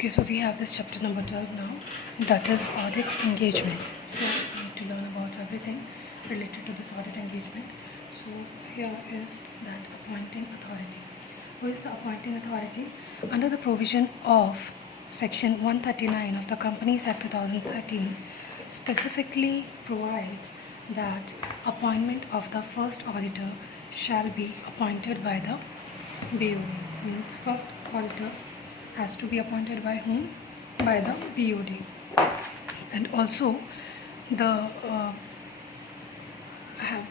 Okay, so we have this chapter number 12 now, that is audit engagement. So we need to learn about everything related to this audit engagement. So here is that appointing authority. Who is the appointing authority? Under the provision of section 139 of the Companies Act 2013 specifically provides that appointment of the first auditor shall be appointed by the BOD. Means first auditor has to be appointed by whom? By the BOD. And also the have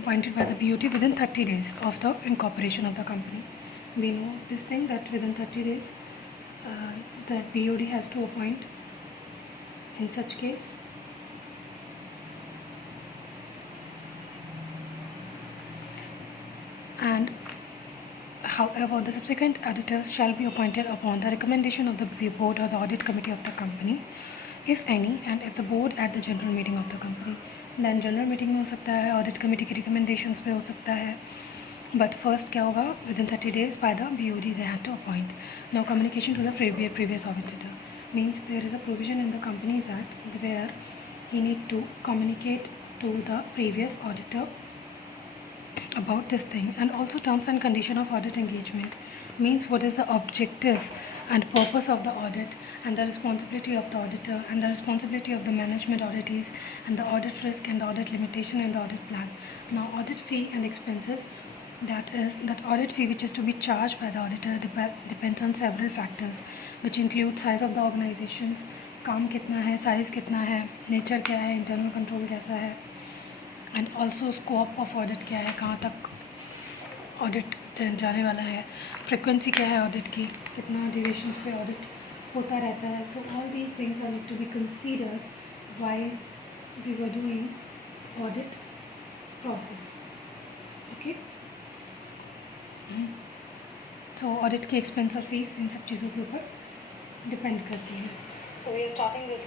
appointed by the BOD within 30 days of the incorporation of the company. We know this thing that within 30 days the BOD has to appoint in such case. And however, the subsequent auditors shall be appointed upon the recommendation of the board or the audit committee of the company, if any, and if the board at the general meeting of the company. Then general meeting में हो सकता है, audit committee के recommendations पे हो सकता है. But first क्या होगा? Within 30 days by the BOD they had to appoint. Now communication to the previous auditor means there is a provision in the Companies Act where he need to communicate to the previous auditor about this thing. And also terms and condition of audit engagement means what is the objective and purpose of the audit, and the responsibility of the auditor, and the responsibility of the management auditees, and the audit risk, and the audit limitation, and the audit plan. Now audit fee and expenses, that audit fee which is to be charged by the auditor depends on several factors, which include size of the organizations, काम कितना है, size कितना है, nature क्या है, internal control कैसा है, and also scope of audit क्या है, कहाँ तक ऑडिट जाने वाला है, फ्रिक्वेंसी क्या है ऑडिट की, कितना ड्यूरेशंस पे ऑडिट होता रहता है. So all these things are need to be considered while we were doing audit process. Okay, so audit की एक्सपेंस और फीस इन सब चीज़ों के ऊपर डिपेंड करती है. So we are starting this.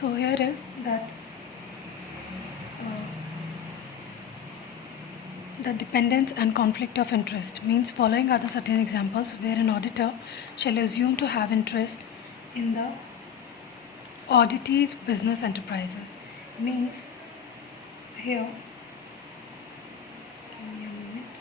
So here is that the dependence and conflict of interest means following are the certain examples where an auditor shall assume to have interest in the auditee's business enterprises. Means here, just give me a moment.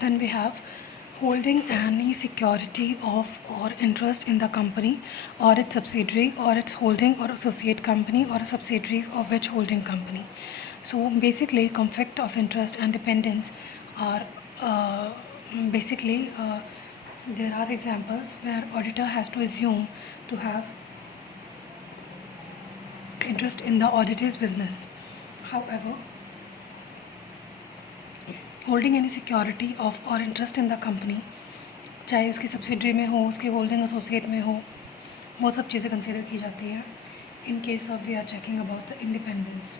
Then we have holding any security of or interest in the company or its subsidiary or its holding or associate company or a subsidiary of which holding company. So basically conflict of interest and dependence are there are examples where auditor has to assume to have interest in the auditee's business. However, holding any security of और interest in the company, चाहे उसकी subsidiary में हो, उसके holding associate में हो, वो सब चीज़ें कंसिडर की जाती हैं in case of we are checking about the independence.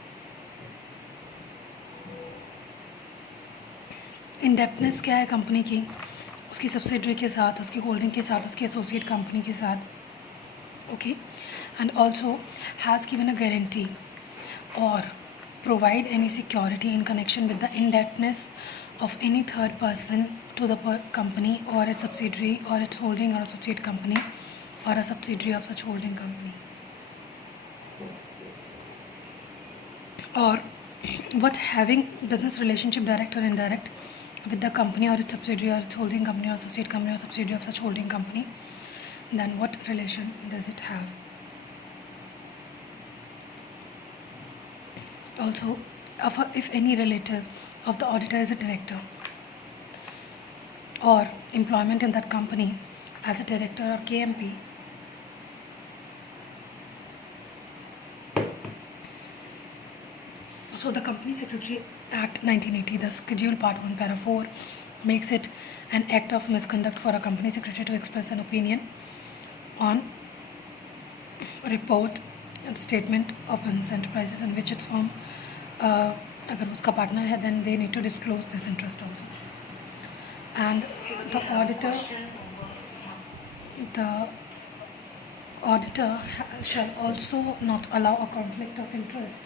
Indebtedness क्या है कंपनी की, उसकी सब्सिडरी के साथ, उसकी होल्डिंग के साथ, उसकी एसोसिएट कंपनी के साथ. Okay, and also has given a guarantee और provide any security in connection with the indebtedness of any third person to the company or its subsidiary or its holding or associate company or a subsidiary of such holding company. Or what having business relationship direct or indirect with the company or its subsidiary or its holding company or associate company or subsidiary of such holding company, then what relation does it have? Also, if any relative of the auditor is a director or employment in that company as a director or KMP, so the Company Secretary Act 1980, the Schedule Part 1, Para 4, makes it an act of misconduct for a company secretary to express an opinion on report and statement of business enterprises in which its firm अगर उसका partner है, then they need to disclose this interest also. And the auditor shall also not allow a conflict of interest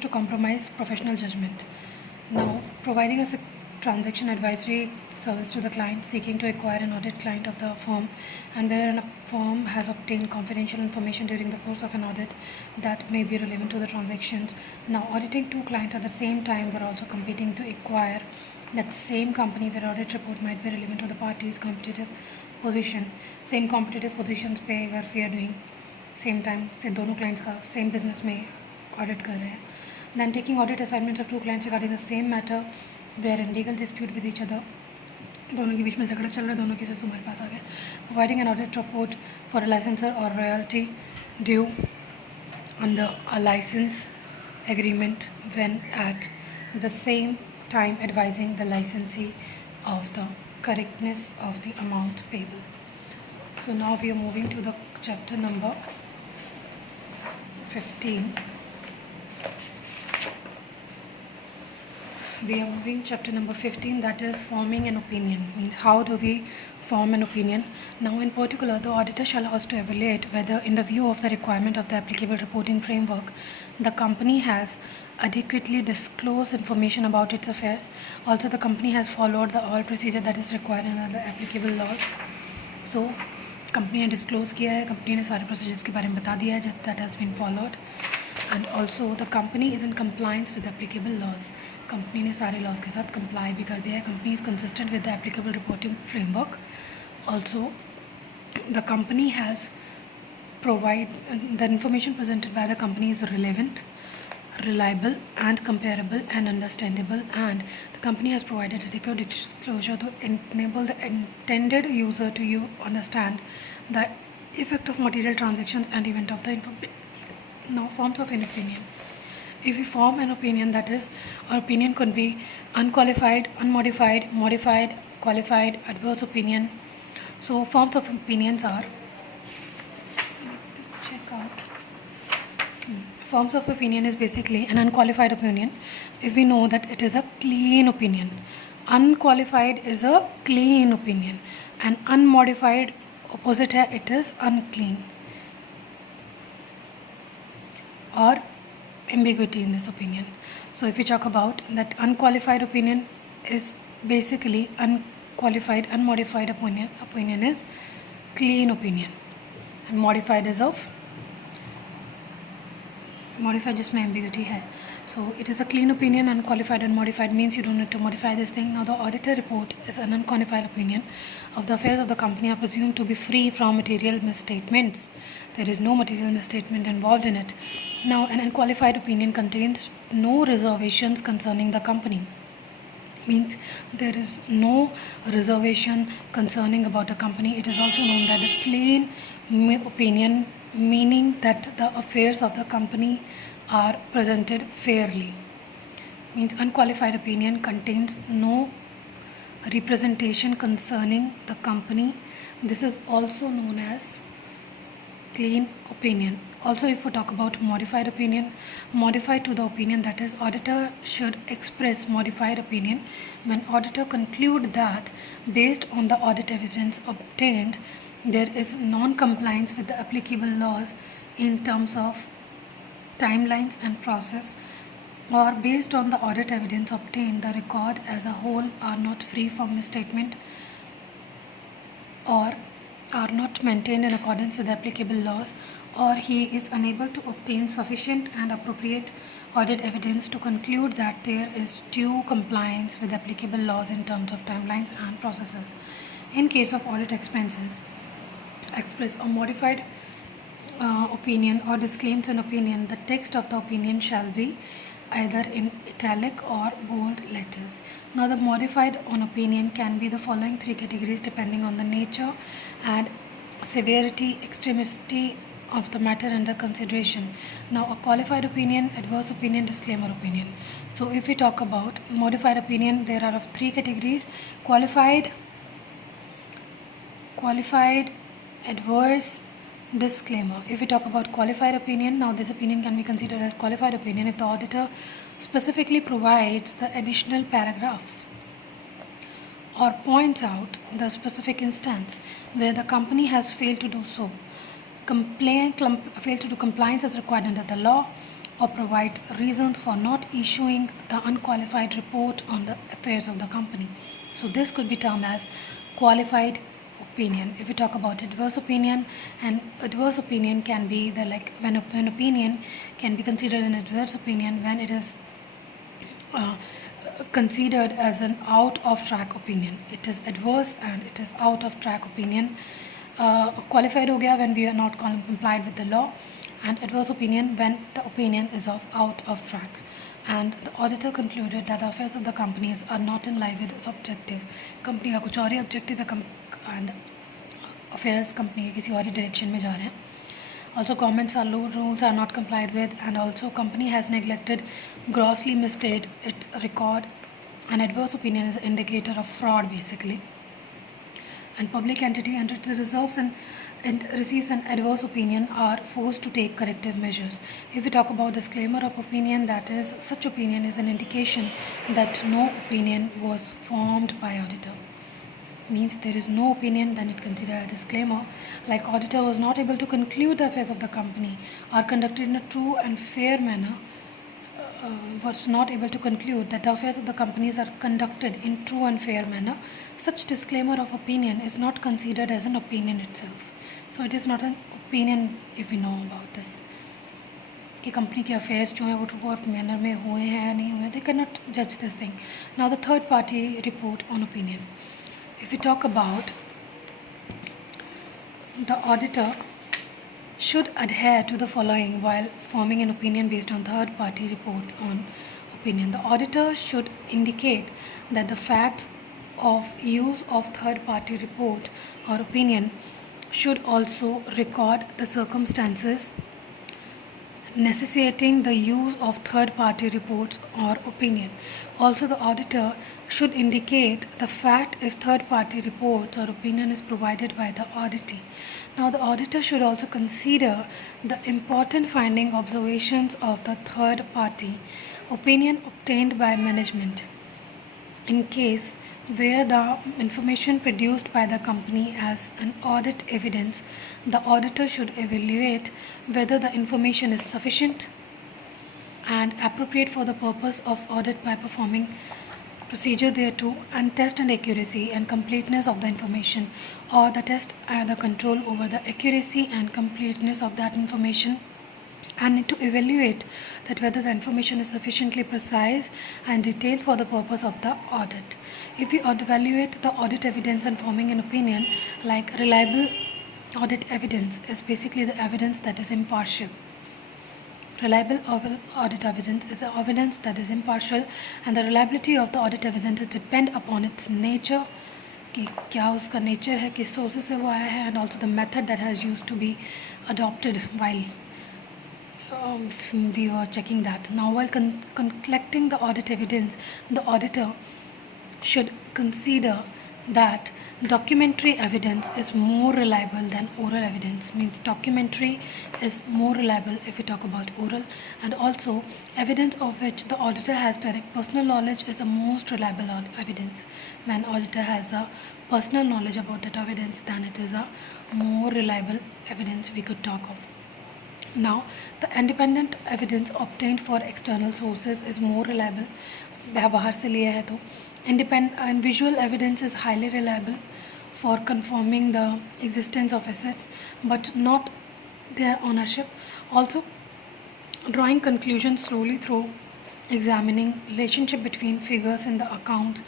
to compromise professional judgment. Now, providing a transaction advisory service to the client seeking to acquire an audit client of the firm, and where a firm has obtained confidential information during the course of an audit that may be relevant to the transactions. Now, auditing two clients at the same time were also competing to acquire that same company where audit report might be relevant to the parties' competitive position. Same competitive positions पे अगर fear doing same time से दोनों clients का same business में audit कर रहे हैं. Then taking audit assignments of two clients regarding the same matter where in legal dispute with each other, दोनों के बीच में झगड़ा चल रहा है, दोनों केसेस तुम्हारे पास आ गए. Providing an audit report for a licensor or royalty due under a license agreement when at the same time advising the licensee of the correctness of the amount payable. So now we are moving to the chapter number 15. We are moving chapter number 15, that is forming an opinion. Means how do we form an opinion? Now in particular, the auditor shall also to evaluate whether in the view of the requirement of the applicable reporting framework, the company has adequately disclosed information about its affairs. Also, the company has followed the all procedure that is required under the applicable laws. So company ने disclose किया है, company ने सारे procedures के बारे में बता दिया है that has been followed. And also the company is in compliance with applicable laws. Company ने सारे लॉज के साथ कंप्लाई भी कर दिया है. Company is consistent with the applicable reporting framework. Also the company has provide the information presented by the company is relevant, reliable and comparable and understandable, and the company has provided adequate disclosure to enable the intended user to understand the effect of material transactions and event of the information. Now, forms of an opinion. If we form an opinion, that is, our opinion could be unqualified, unmodified, modified, qualified, adverse opinion. So forms of opinions are, check out. Forms of opinion is basically an unqualified opinion if we know that it is a clean opinion. Unqualified is a clean opinion, and unmodified opposite है, it is unclean or ambiguity in this opinion. So if we talk about that, unqualified opinion is basically unqualified. Unmodified opinion is clean opinion, and modified is of modified जिसमें ambiguity है. So it is a clean opinion. Unqualified and modified means you don't need to modify this thing. Now the auditor report is an unqualified opinion of the affairs of the company are presumed to be free from material misstatements. There is no material misstatement involved in it. Now an unqualified opinion contains no reservations concerning the company. Means there is no reservation concerning about the company. It is also known that a clean opinion, meaning that the affairs of the company are presented fairly. Means unqualified opinion contains no representation concerning the company. This is also known as clean opinion. Also, if we talk about modified opinion, modified to the opinion, that is, auditor should express modified opinion when auditor conclude that based on the audit evidence obtained, there is non-compliance with the applicable laws in terms of timelines and process, or based on the audit evidence obtained, the record as a whole are not free from misstatement or are not maintained in accordance with the applicable laws, or he is unable to obtain sufficient and appropriate audit evidence to conclude that there is due compliance with applicable laws in terms of timelines and processes. In case of audit expenses, express a modified opinion or disclaims an opinion, the text of the opinion shall be either in italic or bold letters. Now the modified on opinion can be the following three categories depending on the nature and severity, extremity of the matter under consideration. Now a qualified opinion, adverse opinion, disclaimer opinion. So if we talk about modified opinion, there are of three categories: qualified, adverse, Disclaimer. If we talk about qualified opinion, now this opinion can be considered as qualified opinion if the auditor specifically provides the additional paragraphs or points out the specific instance where the company has failed to do so, failed to do compliance as required under the law, or provides reasons for not issuing the unqualified report on the affairs of the company. So this could be termed as qualified opinion. If we talk about adverse opinion, and adverse opinion can be the when an opinion can be considered an adverse opinion when it is considered as an out of track opinion. It is adverse and it is out of track opinion. Qualified ho gaya when we are not complied with the law, and adverse opinion when the opinion is of out of track. And the auditor concluded that the affairs of the companies are not in line with its objective. Company का कुछ और ही objective है and affairs company किसी और ही direction में जा रहे हैं. Also, comments or rules are not complied with, and also company has neglected, grossly misstated its record. An adverse opinion is an indicator of fraud basically. And public entity under it reserves and receives an adverse opinion are forced to take corrective measures. If we talk about disclaimer of opinion, that is, such opinion is an indication that no opinion was formed by auditor. Means there is no opinion, then it considered a disclaimer. Like auditor was not able to conclude the affairs of the company are conducted in a true and fair manner. Was not able to conclude that the affairs of the companies are conducted in true and fair manner. Such disclaimer of opinion is not considered as an opinion itself. So it is not an opinion if we know about this. कि company के affairs जो हैं वो true और manner में हुए हैं या नहीं हुए, they cannot judge this thing. Now the third party report on opinion. If we talk about the auditor should adhere to the following while forming an opinion based on third party report on opinion. The auditor should indicate that the facts of use of third party report or opinion should also record the circumstances necessitating the use of third-party reports or opinion. Also, the auditor should indicate the fact if third-party reports or opinion is provided by the auditee. Now, the auditor should also consider the important finding observations of the third-party opinion obtained by management. In case where the information produced by the company as an audit evidence, the auditor should evaluate whether the information is sufficient and appropriate for the purpose of audit by performing procedure thereto, and test and accuracy and completeness of the information, or the test and the control over the accuracy and completeness of that information, and to evaluate that whether the information is sufficiently precise and detailed for the purpose of the audit. If we evaluate the audit evidence and forming an opinion, like reliable audit evidence is basically the evidence that is impartial. Reliable audit evidence is evidence that is impartial, and the reliability of the audit evidence depends upon its nature, कि क्या उसका nature है, किस sources से वो आया है, and also the method that has used to be adopted while we were checking that. Now, while collecting the audit evidence, the auditor should consider that documentary evidence is more reliable than oral evidence. Means documentary is more reliable if we talk about oral, and also evidence of which the auditor has direct personal knowledge is the most reliable evidence. When auditor has the personal knowledge about that evidence, then it is a more reliable evidence we could talk of. Now, the independent evidence obtained for external sources is more reliable. बाहर से लिया है तो independent and visual evidence is highly reliable for confirming the existence of assets but not their ownership. Also, drawing conclusions slowly through examining relationship between figures in the accounts,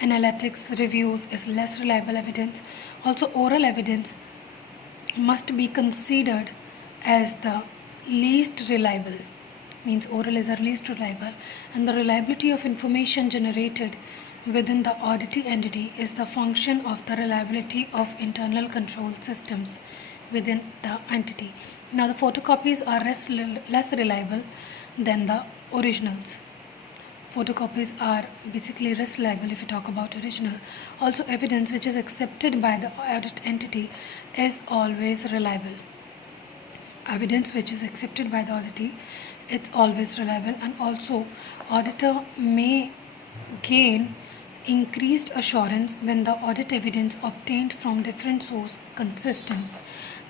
analytics, reviews is less reliable evidence. Also, oral evidence must be considered as the least reliable. Means oral is the least reliable, and the reliability of information generated within the auditee entity is the function of the reliability of internal control systems within the entity. Now, the photocopies are less reliable than the originals. Photocopies are basically less reliable if you talk about original. Also, evidence which is accepted by the audit entity is always reliable. evidence which is accepted by the auditee, it's always reliable, and also auditor may gain increased assurance when the audit evidence obtained from different source consistent.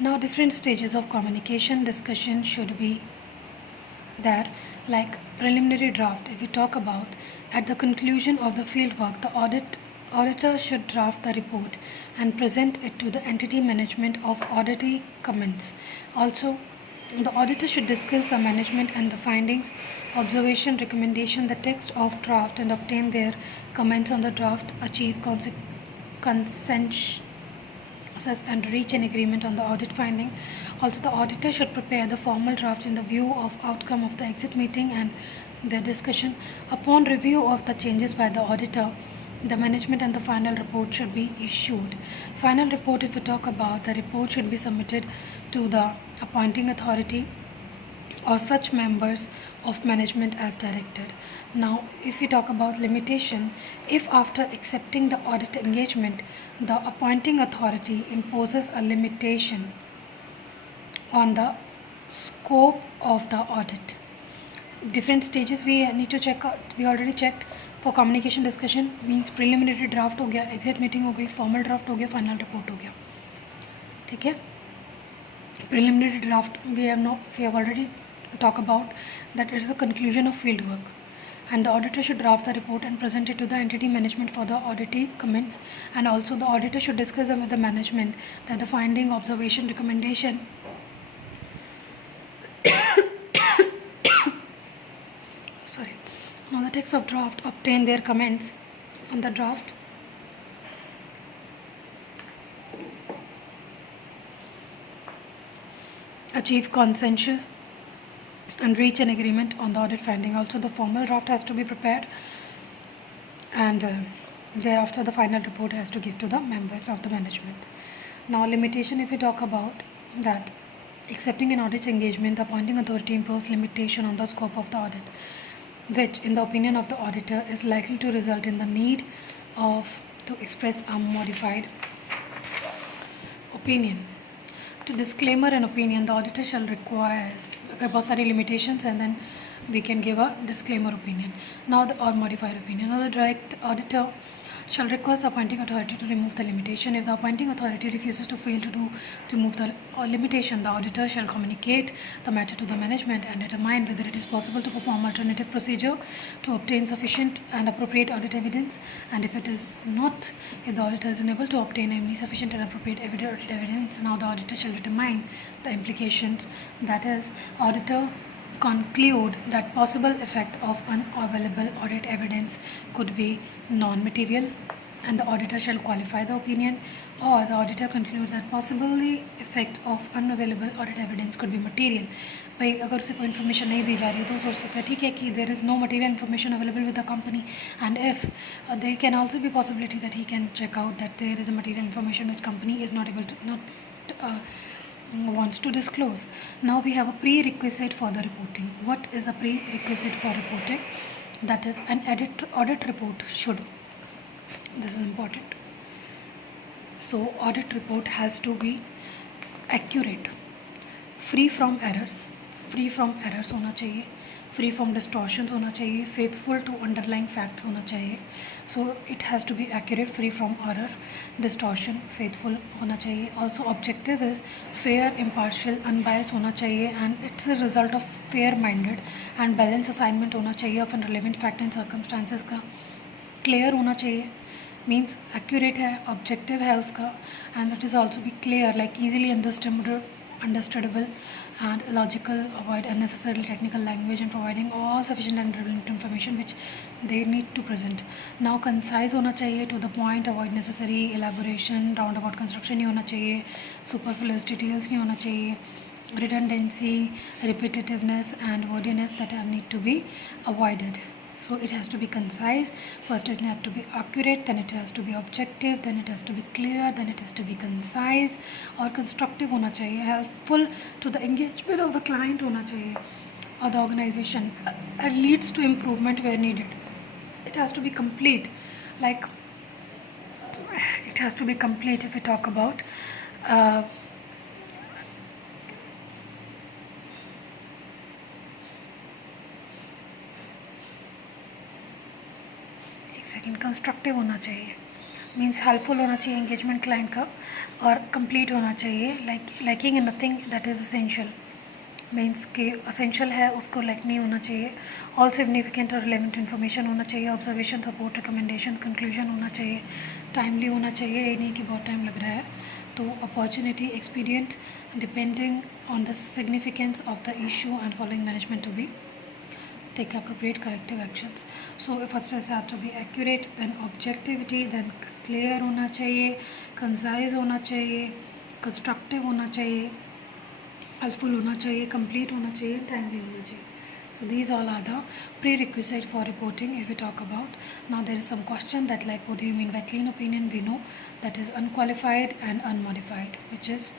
Now different stages of communication discussion should be there, like preliminary draft. If we talk about, at the conclusion of the field work, the auditor should draft the report and present it to the entity management of auditee comments. Also, the auditor should discuss the management and the findings, observation, recommendation, the text of draft, and obtain their comments on the draft, achieve consensus and reach an agreement on the audit finding. Also, the auditor should prepare the formal draft in the view of outcome of the exit meeting and their discussion. Upon review of the changes by the auditor, the management and the final report should be issued. Final report, if we talk about, the report should be submitted to the appointing authority or such members of management as directed. Now, if we talk about limitation, if after accepting the audit engagement, the appointing authority imposes a limitation on the scope of the audit, different stages we need to check out. We already checked. For communication discussion means preliminary draft हो गया, exit meeting हो गई, formal draft हो गया, final report हो गया. ठीक है. Preliminary draft we have already talked about that it is the conclusion of field work, and the auditor should draft the report and present it to the entity management for the auditee comments, and also the auditor should discuss them with the management that the finding, observation, recommendation now the text of draft, obtain their comments on the draft, achieve consensus and reach an agreement on the audit finding. Also, the formal draft has to be prepared, and thereafter the final report has to give to the members of the management. Now, limitation, if we talk about that, accepting an audit engagement, the appointing authority imposes limitation on the scope of the audit, which in the opinion of the auditor is likely to result in the need to express a modified opinion. To disclaimer an opinion, the auditor shall request बहुत सारी limitations, and then we can give a disclaimer opinion or modified opinion. Now the direct auditor shall request the appointing authority to remove the limitation. If the appointing authority refuses to remove the limitation, the auditor shall communicate the matter to the management and determine whether it is possible to perform alternative procedure to obtain sufficient and appropriate audit evidence. And if the auditor is unable to obtain any sufficient and appropriate audit evidence, now the auditor shall determine the implications. That is, auditor conclude that possible effect of unavailable audit evidence could be non-material, and the auditor shall qualify the opinion, or the auditor concludes that possibly effect of unavailable audit evidence could be material. भाई अगर उसे कोई information नहीं दी जा रही है तो सोच सकता है ठीक है कि there is no material information available with the company, and if there can also be possibility that he can check out that there is a material information which company is not able to wants to disclose. Now we have a prerequisite for the reporting. What is a prerequisite for reporting? That is, an audit report should, this is important, so audit report has to be accurate, free from errors होना चाहिए, free from distortions होना चाहिए, faithful to underlying facts होना चाहिए. So it has to be accurate, free from error, distortion, faithful होना चाहिए. Also objective is fair, impartial, unbiased होना चाहिए, and it's a result of fair-minded and balanced assignment होना चाहिए of relevant fact and circumstances का. Clear होना चाहिए means accurate है, objective है उसका, and it is also be clear, like easily understandable and logical, avoid unnecessary technical language, and providing all sufficient and relevant information which they need to present. Now concise होना चाहिए, to the point, avoid necessary elaboration, roundabout construction नहीं होना चाहिए, superfluous details नहीं होना चाहिए, redundancy, repetitiveness and wordiness that need to be avoided. So it has to be concise. First it has to be accurate, then it has to be objective, then it has to be clear, then it has to be concise और constructive होना चाहिए, helpful to the engagement of the client होना चाहिए or the organization, leads to improvement where needed. It has to be complete, like it has to be complete if we talk about second constructive होना चाहिए, means helpful होना चाहिए engagement client का, और complete होना चाहिए, liking in nothing that is essential, means कि essential है उसको लाइक नहीं होना चाहिए, ऑल सिग्निफिकेंट और रिलेवेंट इन्फॉर्मेशन होना चाहिए, ऑब्जर्वेशन सपोर्ट रिकमेंडेशन कंक्लूजन होना चाहिए, टाइमली होना चाहिए, ये नहीं कि बहुत टाइम लग रहा है, तो opportunity expedient depending on the significance of the issue and following management to be take appropriate corrective actions. So first is have to be accurate, then objectivity, then clear होना चाहिए, concise होना चाहिए, constructive होना चाहिए, helpful होना चाहिए, complete होना चाहिए, timely होना चाहिए. So these all are the prerequisite for reporting if we talk about. Now there is some question that like what do you mean by clean opinion? We know that is unqualified and unmodified, which is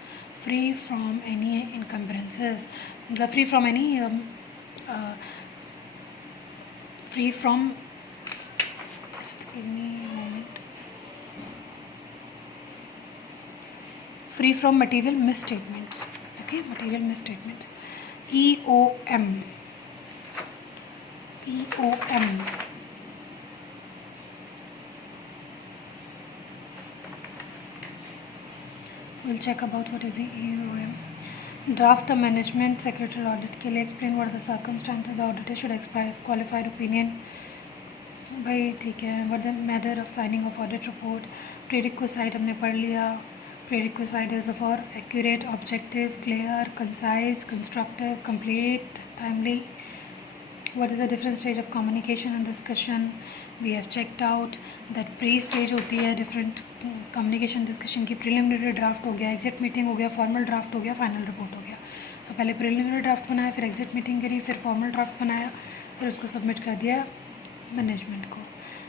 free from any encumbrances, free from any free from, just give me a moment, free from material misstatements. Okay, material misstatements. EOM. We'll check about what is the EOM. Draft a management secretarial audit के लिए explain what are the circumstances the auditor should express qualified opinion. भाई ठीक है, what the matter of signing of audit report. Prerequisite हमने पढ़ लिया. Prerequisite is for accurate, objective, clear, concise, constructive, complete, timely. What is the different stage of communication and discussion? We have checked out that pre-stage होती है different communication discussion की, preliminary draft हो गया, exit meeting हो गया, formal draft हो गया, final report हो गया. So पहले preliminary draft बनाया, फिर exit meeting करी, फिर formal draft बनाया, फिर उसको submit कर दिया management को.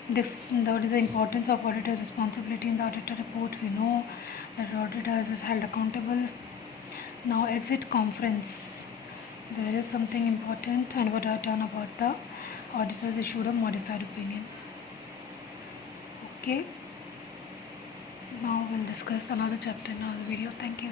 What is the importance of auditor responsibility in the auditor report? We know that auditor is held accountable. Now exit conference. There is something important and what I've done about the auditors issued a modified opinion. Okay, now we'll discuss another chapter in another video. Thank you.